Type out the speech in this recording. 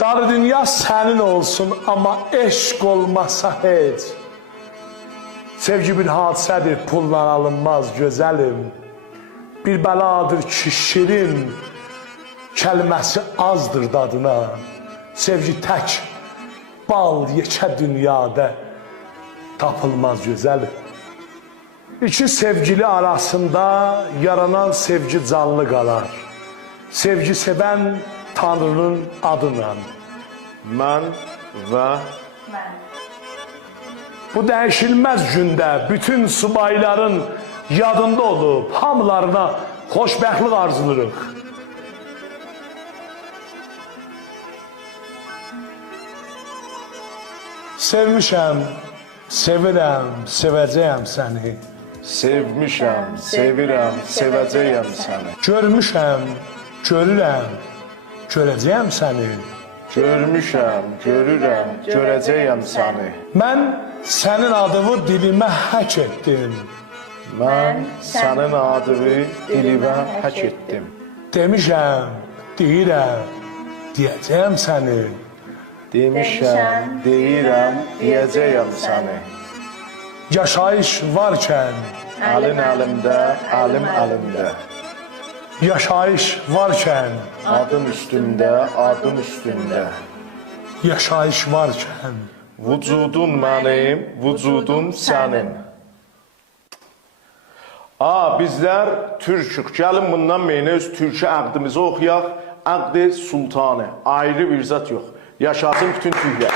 Dar dünya senin olsun ama eşq olmasa heç. Sevgi bir hadisədir, pulla alınmaz gözəlim. Bir bəladır ki şirin, kəlməsi azdır dadına. Sevgi tək, bal yekə dünyada tapılmaz gözəlim. İki sevgili arasında yaranan sevgi canlı qalar. Sevgi sevən Tanrının adıyla. Mən və Bu dəyişilməz gündə bütün subayların yadında olub, hamılarına xoşbəxtlik arzulayırıq. Sevmişəm, sevirəm, sevəcəyəm səni. sevmişəm, sevirəm, sevəcəyəm səni. Görmüşəm, görürəm, görəcəyəm səni. Görmüşəm, görürəm, görəcəyəm səni. Mən sənin adını dilimə hək etdim. Mən sənin adını dilimə hək etdim. Demişəm, deyirəm, deyəcəyəm səni. Demişəm, deyirəm, deyəcəyəm səni. Yaşayış varkən, Əlin əlimdə, əlim əlimdə. yaşayış varkən, Adım üstümdə, adım üstümdə. yaşayış varkən. Vücudun mənim, vücudun sənin. Bizlər türkük. Gəlin bundan meyinə öz türkü əqdimizi oxuyaq. Əqd-i Sultanı. Ayrı bir zat yox. Yaşasın bütün türklər.